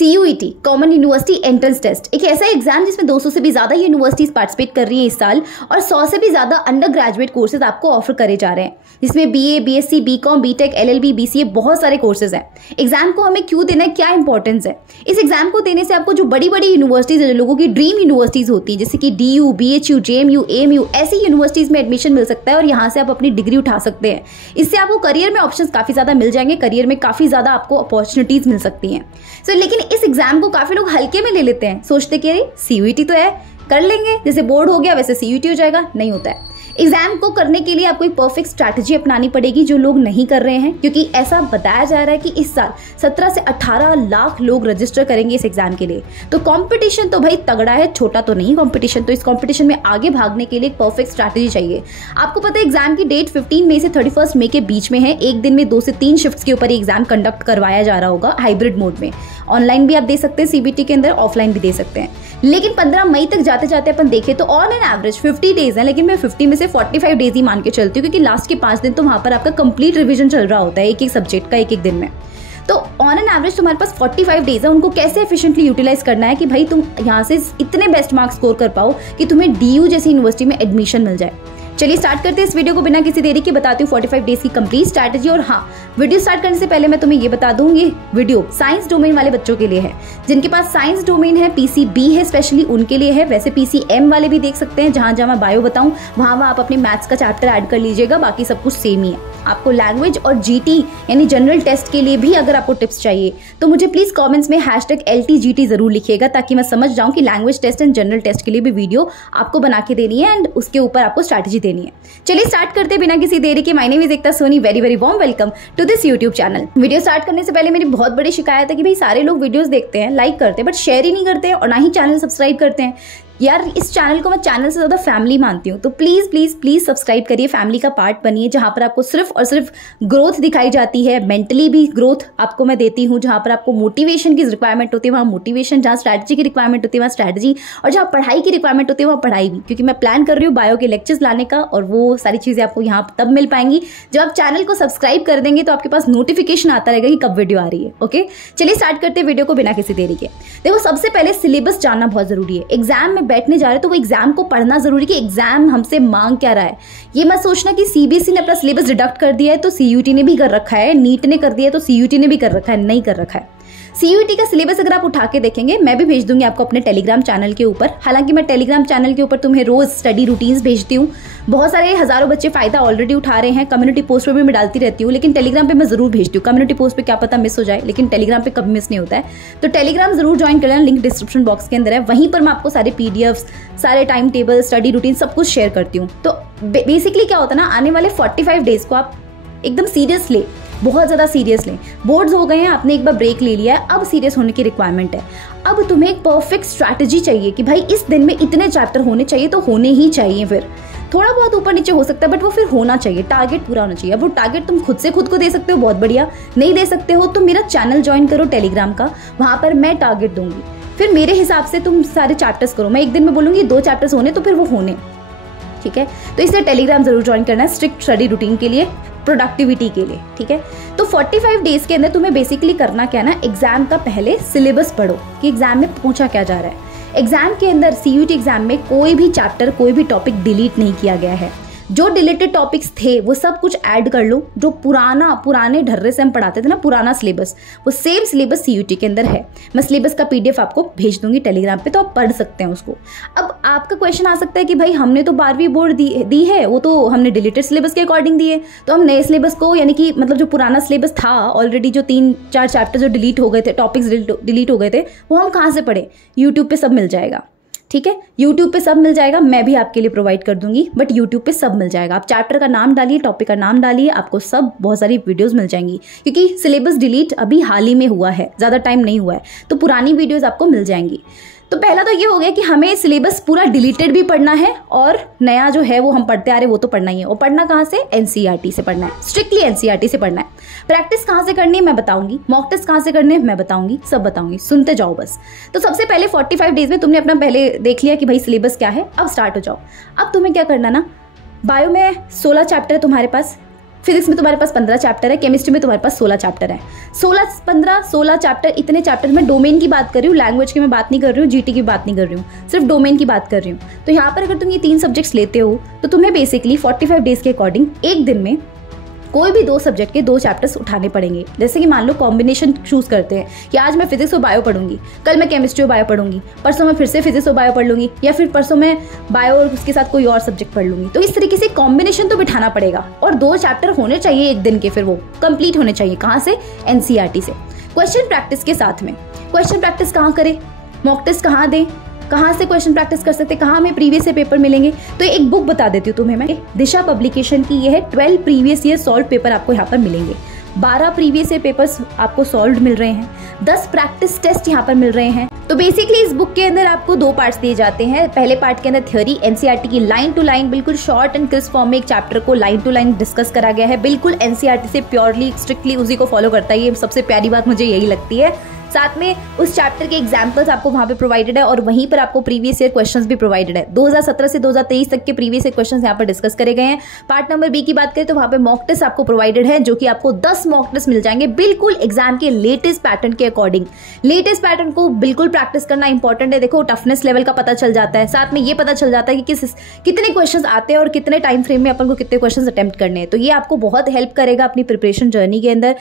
CUET common university entrance test एक ऐसा exam जिसमें 200 से भी ज्यादा यूनिवर्सिटीज पार्टिसिपेट कर रही हैं इस साल और 100 से भी ज्यादा अंडर ग्रेजुएट कोर्सेज आपको ऑफर करे जा रहे हैं, जिसमें BA, BSc, BCom, BTech, LLB, BCA बहुत सारे कोर्सेज हैं। एग्जाम को हमें क्यों देना है, क्या इंपॉर्टेंस है? इस एग्जाम को देने से आपको जो बड़ी बड़ी यूनिवर्सिटीज है, जो लोगों की ड्रीम यूनिवर्सिटीज होती है, जैसे कि DU, BHU, JMU, AMU, ऐसी यूनिवर्सिटीज में एडमिशन मिल सकता है और यहाँ से आप अपनी डिग्री उठा सकते हैं। इससे आपको करियर में ऑप्शंस काफी ज्यादा मिल जाएंगे, करियर में काफी ज्यादा आपको अपॉर्चुनिटीज मिल सकती हैं। लेकिन इस एग्जाम को काफी लोग हल्के में ले लेते हैं, सोचते कि अरे CUET तो है, कर लेंगे, जैसे बोर्ड हो गया वैसे CUET हो जाएगा। नहीं होता है। एग्जाम को करने के लिए आपको एक परफेक्ट स्ट्रैटेजी अपनानी पड़ेगी, जो लोग नहीं कर रहे हैं, क्योंकि ऐसा बताया जा रहा है कि इस साल 17 से 18 लाख लोग रजिस्टर करेंगे इस एग्जाम के लिए। तो कंपटीशन तो भाई तगड़ा है, छोटा तो नहीं कंपटीशन। तो इस कंपटीशन में आगे भागने के लिए एक परफेक्ट स्ट्रैटेजी चाहिए। आपको पता है एग्जाम की डेट 15 मई से 31 मई के बीच में है। एक दिन में 2 से 3 शिफ्ट्स के ऊपर एग्जाम कंडक्ट करवाया जा रहा होगा हाइब्रिड मोड में। ऑनलाइन भी आप दे सकते हैं CBT के अंदर, ऑफलाइन भी दे सकते हैं। लेकिन 15 मई तक जाते जाते अपन देखें तो ऑन एन एवरेज 50 डेज है, लेकिन मैं 50 में से 45 डेज ही मान के चलती हूँ, क्योंकि लास्ट के 5 दिन तो वहां पर आपका कंप्लीट रिवीजन चल रहा होता है एक एक सब्जेक्ट का एक एक दिन में। तो ऑन एन एवरेज तुम्हारे पास 45 डेज है। उनको कैसे एफिशिएंटली यूटिलाइज करना है कि भाई तुम यहाँ से इतने बेस्ट मार्क्स स्कोर कर पाओ कि तुम्हें DU जैसी यूनिवर्सिटी में एडमिशन मिल जाए। चलिए स्टार्ट करते हैं इस वीडियो को बिना किसी देरी के। बताती हूँ 45 डेज की कंप्लीट स्ट्रैटेजी। और हाँ, वीडियो स्टार्ट करने से पहले मैं तुम्हें ये बता दूं, ये वीडियो साइंस डोमेन वाले बच्चों के लिए है। जिनके पास साइंस डोमेन है, PCB है स्पेशली, उनके लिए है। वैसे PCM वाले भी देख सकते हैं, जहां मैं बायो बताऊं वहां आप अपने मैथ्स का चैप्टर ऐड कर लीजिएगा, बाकी सब कुछ सेम ही है। आपको लैंग्वेज और GT यानी जनरल टेस्ट के लिए भी अगर आपको टिप्स चाहिए तो मुझे प्लीज कमेंट्स में #LTGT जरूर लिखिएगा, ताकि मैं समझ जाऊं कि language test and general test के लिए भी वीडियो आपको बना के देनी है एंड उसके ऊपर आपको स्ट्रैटेजी देनी है। चलिए स्टार्ट करते हैं बिना किसी देरी के। My name is Ekta Soni, very very warm welcome to this YouTube channel. Video start करने से पहले मेरी बहुत बड़ी शिकायत है कि भाई सारे लोग वीडियोस देखते हैं, लाइक करते हैं, बट शेयर ही नहीं करते हैं और ना ही चैनल सब्सक्राइब करते हैं। यार इस चैनल को मैं चैनल से ज्यादा फैमिली मानती हूँ, तो प्लीज प्लीज प्लीज सब्सक्राइब करिए, फैमिली का पार्ट बनिए, जहां पर आपको सिर्फ और सिर्फ ग्रोथ दिखाई जाती है। मेंटली भी ग्रोथ आपको मैं देती हूँ, जहां पर आपको मोटिवेशन की रिक्वायरमेंट होती है वहां मोटिवेशन, जहां स्ट्रैटेजी की रिक्वायरमेंट होती है वहां स्ट्रैटेजी, और जहां पढ़ाई की रिक्वायरमेंट होती है वहां पढ़ाई भी। क्योंकि मैं प्लान कर रही हूँ बायो के लेक्चर्स लाने का, और वो सारी चीजें आपको यहाँ तब मिल पाएंगी जब आप चैनल को सब्सक्राइब कर देंगे, तो आपके पास नोटिफिकेशन आता रहेगा कि कब वीडियो आ रही है। ओके, चलिए स्टार्ट करते हैं वीडियो को बिना किसी देरी के। देखो, सबसे पहले सिलेबस जानना बहुत जरूरी है। एग्जाम में बैठने जा रहे तो वो एग्जाम को पढ़ना जरूरी कि एग्जाम हमसे मांग क्या रहा है। ये मत सोचना कि CBSE ने अपना सिलेबस डिडक्ट कर दिया है तो CUET ने भी कर रखा है, नीट ने कर दिया है तो CUET ने भी कर रखा है। नहीं कर रखा है। CUET का सिलेबस अगर आप उठा के देखेंगे, मैं भी भेज दूंगी आपको अपने टेलीग्राम चैनल के ऊपर। हालांकि मैं टेलीग्राम चैनल के ऊपर तुम्हें रोज स्टडी रूटीन्स भेजती हूँ। बहुत सारे हजारों बच्चे फायदा ऑलरेडी उठा रहे हैं। कम्युनिटी पोस्ट पर भी मैं डालती रहती हूँ, लेकिन टेलीग्राम पे मैं जरूर भेजती हूँ। कम्युनिटी पोस्ट पे क्या पता मिस हो जाए, लेकिन टेलीग्राम पे कभी मिस नहीं होता है। तो टेलीग्राम जरूर ज्वाइन कर लेना, लिंक डिस्क्रिप्शन बॉक्स के अंदर है। वहीं पर मैं आपको सारे PDFs, सारे टाइम टेबल, स्टडी रूटीन सब कुछ शेयर करती हूँ। तो बेसिकली क्या होता है ना, आने वाले 45 डेज को आप एकदम सीरियस ले, बहुत ज्यादा सीरियस लें। बोर्ड्स हो गए हैं, आपने एक बार ब्रेक ले लिया है, अब सीरियस होने की रिक्वायरमेंट है। अब तुम्हें एक परफेक्ट स्ट्रैटेजी चाहिए कि भाई इस दिन में इतने चैप्टर होने चाहिए, तो होने ही चाहिए। फिर थोड़ा बहुत ऊपर नीचे हो सकता है, बट वो फिर होना चाहिए, टारगेट पूरा होना चाहिए। अब वो टारगेट तुम खुद से खुद को दे सकते हो, बहुत बढ़िया। नहीं दे सकते हो तो मेरा चैनल ज्वाइन करो टेलीग्राम का, वहां पर मैं टारगेट दूंगी। फिर मेरे हिसाब से तुम सारे चैप्टर्स करो। मैं एक दिन में बोलूंगी 2 चैप्टर्स होने, तो फिर वो होने, ठीक है। तो इसलिए टेलीग्राम जरूर ज्वाइन करना है, स्ट्रिक्ट स्टडी रूटीन के लिए, प्रोडक्टिविटी के लिए, ठीक है। तो 45 डेज के अंदर तुम्हें बेसिकली करना क्या ना, एग्जाम का पहले सिलेबस पढ़ो कि एग्जाम में पूछा क्या जा रहा है। एग्जाम के अंदर CUET एग्जाम में कोई भी चैप्टर, कोई भी टॉपिक डिलीट नहीं किया गया है। जो डिलीटेड टॉपिक्स थे वो सब कुछ ऐड कर लो। जो पुराने ढर्रे से हम पढ़ाते थे ना, पुराना सिलेबस, वो सेम सिलेबस CUET के अंदर है। मैं सिलेबस का PDF आपको भेज दूंगी टेलीग्राम पे, तो आप पढ़ सकते हैं उसको। अब आपका क्वेश्चन आ सकता है कि भाई हमने तो 12वीं बोर्ड दी है, वो तो हमने डिलीटेड सिलेबस के अकॉर्डिंग दी है, तो हम नए सिलेबस को, यानी कि मतलब जो पुराना सिलेबस था ऑलरेडी, जो 3-4 चैप्टर जो डिलीट हो गए थे, टॉपिक्स डिलीट हो गए थे, वो हम कहाँ से पढ़े? यूट्यूब पे सब मिल जाएगा, ठीक है। YouTube पे सब मिल जाएगा, मैं भी आपके लिए प्रोवाइड कर दूंगी, बट YouTube पे सब मिल जाएगा। आप चैप्टर का नाम डालिए, टॉपिक का नाम डालिए, आपको सब बहुत सारी वीडियोस मिल जाएंगी। क्योंकि सिलेबस डिलीट अभी हाल ही में हुआ है, ज्यादा टाइम नहीं हुआ है, तो पुरानी वीडियोस आपको मिल जाएंगी। तो पहला तो ये हो गया कि हमें सिलेबस पूरा डिलीटेड भी पढ़ना है, और नया जो है वो हम पढ़ते आ रहे वो तो पढ़ना ही है। और पढ़ना कहाँ से? NCERT से पढ़ना है, स्ट्रिक्टली NCERT से पढ़ना है। प्रैक्टिस कहाँ से करनी है मैं बताऊंगी, मॉक टेस्ट कहाँ से करने हैं मैं बताऊंगी, सब बताऊंगी, सुनते जाओ बस। तो सबसे पहले 45 डेज में तुमने अपना पहले देख लिया कि भाई सिलेबस क्या है, अब स्टार्ट हो जाओ। अब तुम्हें क्या करना ना, बायो में 16 चैप्टर है तुम्हारे पास, फिजिक्स में तुम्हारे पास 15 चैप्टर है, केमिस्ट्री में तुम्हारे पास 16 चैप्टर है। 16 चैप्टर, इतने चैप्टर में डोमेन की बात कर रही हूँ, लैंग्वेज की मैं बात नहीं कर रही हूँ, जीटी की बात नहीं कर रही हूँ, सिर्फ डोमेन की बात कर रही हूँ। तो यहाँ पर अगर तुम ये 3 सब्जेक्ट्स लेते हो तो तुम्हें बेसिकली 45 डेज के अकॉर्डिंग एक दिन में कोई भी 2 सब्जेक्ट के 2 चैप्टर्स उठाने पड़ेंगे। जैसे कि मान लो कॉम्बिनेशन चूज करते हैं कि आज मैं फिजिक्स और बायो पढ़ूंगी, कल मैं केमिस्ट्री और बायो पढ़ूंगी, परसों मैं फिर से फिजिक्स और बायो पढ़ लूंगी, या फिर परसों मैं बायो और उसके साथ कोई और सब्जेक्ट पढ़ लूंगी। तो इस तरीके से कॉम्बिनेशन तो बिठाना पड़ेगा और 2 चैप्टर होने चाहिए एक दिन के, फिर वो कंप्लीट होने चाहिए। कहाँ से? एनसीईआरटी से। क्वेश्चन प्रैक्टिस के साथ में क्वेश्चन प्रैक्टिस कहाँ करें, मॉक टेस्ट कहाँ दें, कहाँ से क्वेश्चन प्रैक्टिस कर सकते हैं, कहाँ हमें प्रीवियस ईयर पेपर मिलेंगे। तो एक बुक बता देती हूँ तुम्हें मैं, दिशा पब्लिकेशन की। ये है 12 प्रीवियस ईयर सॉल्व पेपर आपको यहाँ पर मिलेंगे। 12 प्रीवियस ईयर पेपर्स आपको सॉल्व मिल रहे हैं, 10 प्रैक्टिस टेस्ट यहाँ पर मिल रहे हैं। तो बेसिकली इस बुक के अंदर आपको 2 पार्ट्स दिए जाते हैं। पहले पार्ट के अंदर थ्योरी, एनसीईआरटी की लाइन टू लाइन बिल्कुल शॉर्ट एंड क्रिस्प फॉर्म में एक चैप्टर को लाइन टू लाइन डिस्कस करा गया है, बिल्कुल एनसीईआरटी से प्योरली स्ट्रिक्टली उसी को फॉलो करता है। ये सबसे प्यारी बात मुझे यही लगती है। साथ में उस चैप्टर के एग्जाम्पल्स आपको वहां पे प्रोवाइडेड है और वहीं पर आपको प्रीवियस ईयर क्वेश्चंस भी प्रोवाइडेड है। 2017 से 2023 तक के प्रीवियस ईयर क्वेश्चंस यहाँ पर डिस्कस करे गए हैं। पार्ट नंबर बी की बात करें तो वहां पे मॉक टेस्ट आपको प्रोवाइडेड है, जो कि आपको 10 मॉक टेस्ट मिल जाएंगे बिल्कुल एग्जाम के लेटेस्ट पैटर्न के अकॉर्डिंग। लेटेस्ट पैटर्न को बिल्कुल प्रैक्टिस करना इंपॉर्टेंट है। देखो टफनेस लेवल का पता चल जाता है, साथ में ये पता चल जाता है कि कितने क्वेश्चन आते हैं और कितने टाइम फ्रेम में अपन को कितने क्वेश्चन अटेम्प्ट करने हैं। तो ये आपको बहुत हेल्प करेगा अपनी प्रिपरेशन जर्नी के अंदर।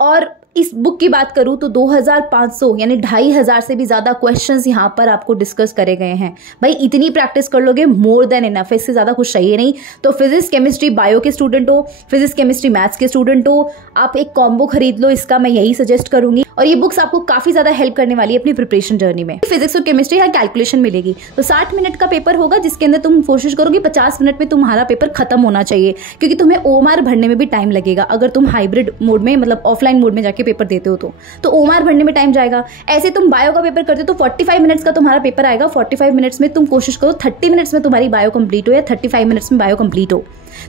और इस बुक की बात करूं तो 2500 यानी 2500 से भी ज्यादा क्वेश्चंस यहाँ पर आपको डिस्कस करे गए हैं। भाई इतनी प्रैक्टिस कर लोगे मोर देन इनफ, इससे ज्यादा कुछ चाहिए नहीं। तो फिजिक्स केमिस्ट्री बायो के स्टूडेंट हो, फिजिक्स केमिस्ट्री मैथ्स के स्टूडेंट हो, आप एक कॉम्बो खरीद लो, इसका मैं यही सजेस्ट करूंगी। और ये बुक्स आपको काफी ज्यादा हेल्प करने वाली है अपनी प्रिपरेशन जर्नी में। फिजिक्स और केमिस्ट्री यहाँ कैलकुलेशन मिलेगी। तो 60 मिनट का पेपर होगा जिसके अंदर तुम कोशिश करोगे 50 मिनट में तुम्हारा पेपर खत्म होना चाहिए, क्योंकि तुम्हें ओएमआर भरने में भी टाइम लगेगा। अगर तुम हाइब्रिड मोड में मतलब ऑफलाइन मोड में जाके पेपर देते हो तो ओएमआर भरने में टाइम जाएगा। ऐसे तुम बायो का पेपर करते हो तो 45 मिनट्स का तुम्हारा पेपर आएगा। 45 मिनट्स में तुम कोशिश करो 30 मिनट्स में तुम्हारी बायो कंप्लीट हो या 35 मिनट्स में बायो कंप्लीट हो।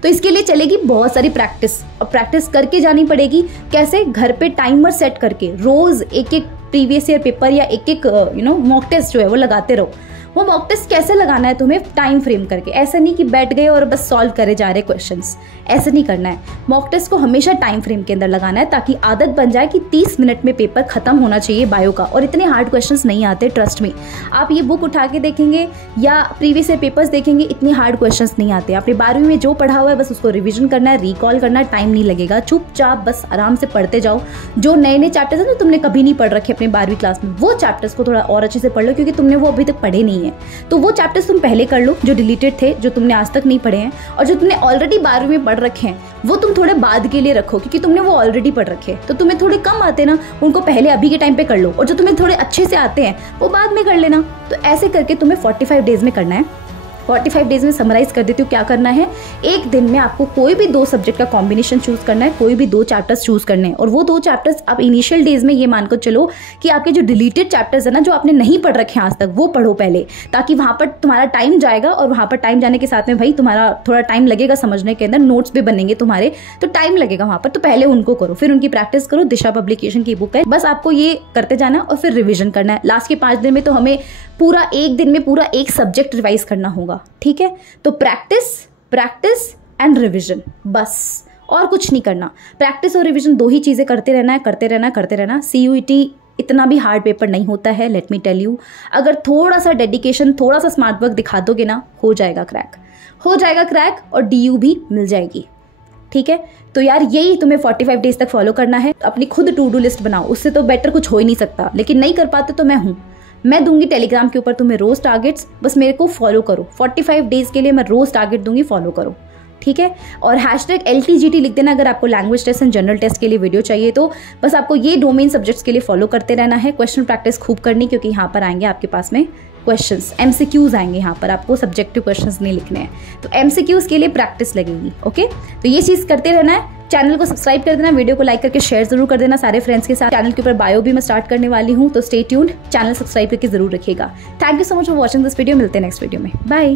तो इसके लिए चलेगी बहुत सारी प्रैक्टिस, और प्रैक्टिस करके जानी पड़ेगी। कैसे? घर पे टाइमर सेट करके रोज एक एक प्रीवियस ईयर पेपर या एक एक मॉक टेस्ट जो है वो लगाते रहो। वो मॉक टेस्ट कैसे लगाना है तुम्हें? टाइम फ्रेम करके। ऐसा नहीं कि बैठ गए और बस सॉल्व करे जा रहे क्वेश्चंस, ऐसा नहीं करना है। मॉक टेस्ट को हमेशा टाइम फ्रेम के अंदर लगाना है ताकि आदत बन जाए कि 30 मिनट में पेपर खत्म होना चाहिए बायो का। और इतने हार्ड क्वेश्चंस नहीं आते, ट्रस्ट में। आप ये बुक उठा के देखेंगे या प्रीवियस ईयर पेपर्स देखेंगे, इतने हार्ड क्वेश्चंस नहीं आते। आपने 12वीं में जो पढ़ा हुआ है बस उसको रिविजन करना है, रिकॉल करना है, टाइम नहीं लगेगा। चुपचाप बस आराम से पढ़ते जाओ। जो नए नए चैप्टर्स है ना तुमने कभी नहीं पढ़ रखे अपने 12वीं क्लास में, वो चैप्टर्स को थोड़ा और अच्छे से पढ़ लो, क्योंकि तुमने वो अभी तक पढ़े नहीं है। तो वो चैप्टर्स तुम पहले कर लो जो डिलीटेड थे, जो तुमने आज तक नहीं पढ़े हैं। और जो तुमने ऑलरेडी 12वीं में पढ़ रखे हैं वो तुम थोड़े बाद के लिए रखो, क्योंकि तुमने वो ऑलरेडी पढ़ रखे हैं। तो तुम्हें थोड़े कम आते ना, उनको पहले अभी के टाइम पे कर लो, और जो तुम्हें थोड़े अच्छे से आते हैं वो बाद में कर लेना। तो ऐसे करके तुम्हें 45 डेज में करना है। 45 डेज में समराइज कर देती हूँ क्या करना है। एक दिन में आपको कोई भी 2 सब्जेक्ट का कॉम्बिनेशन चूज करना है, कोई भी 2 चैप्टर्स चूज करने हैं। और वो 2 चैप्टर्स आप इनिशियल डेज में ये मानकर चलो कि आपके जो डिलीटेड चैप्टर्स है ना, जो आपने नहीं पढ़ रखे हैं आज तक, वो पढ़ो पहले, ताकि वहां पर तुम्हारा टाइम जाएगा। और वहां पर टाइम जाने के साथ में भाई तुम्हारा थोड़ा टाइम लगेगा समझने के अंदर, नोट्स भी बनेंगे तुम्हारे, तो टाइम लगेगा वहां पर। तो पहले उनको करो, फिर उनकी प्रैक्टिस करो। दिशा पब्लिकेशन की बुक है, बस आपको ये करते जाना और फिर रिविजन करना है। लास्ट के 5 दिन में तो हमें पूरा एक दिन में पूरा एक सब्जेक्ट रिवाइज करना होगा, ठीक है। तो प्रैक्टिस एंड रिविजन, बस और कुछ नहीं करना। प्रैक्टिस और रिविजन 2 ही चीजें करते रहना। CUET इतना भी हार्ड पेपर नहीं होता है, लेट मी टेल यू। अगर थोड़ा सा डेडिकेशन, थोड़ा सा स्मार्ट वर्क दिखा दोगे ना, हो जाएगा क्रैक और DU भी मिल जाएगी, ठीक है। तो यार यही तुम्हें 45 डेज तक फॉलो करना है। अपनी खुद टू डू लिस्ट बनाओ, उससे तो बेटर कुछ हो ही नहीं सकता। लेकिन नहीं कर पाते तो मैं दूंगी टेलीग्राम के ऊपर तुम्हें रोज टारगेट्स, बस मेरे को फॉलो करो। 45 डेज के लिए मैं रोज टारगेट दूंगी, फॉलो करो, ठीक है। और #LTGT लिख देना अगर आपको language test and general test के लिए वीडियो चाहिए। तो बस आपको ये डोमेन सब्जेक्ट्स के लिए फॉलो करते रहना है। क्वेश्चन प्रैक्टिस खूब करनी, क्योंकि यहाँ पर आएंगे आपके पास में क्वेश्चंस, MCQs आएंगे। यहाँ पर आपको सब्जेक्टिव क्वेश्चंस नहीं लिखने हैं, तो MCQs के लिए प्रैक्टिस लगेगी, ओके। तो ये चीज़ करते रहना है। चैनल को सब्सक्राइब कर देना, वीडियो को लाइक करके शेयर जरूर कर देना सारे फ्रेंड्स के साथ। चैनल के ऊपर बायो भी मैं स्टार्ट करने वाली हूँ, तो स्टे ट्यून्ड, चैनल सब्सक्राइब करके जरूर रखिएगा। Thank you so much for watching this video. मिलते हैं नेक्स्ट वीडियो में, बाय।